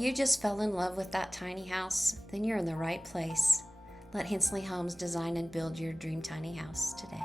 you just fell in love with that tiny house, then you're in the right place. Let Hensley Homes design and build your dream tiny house today.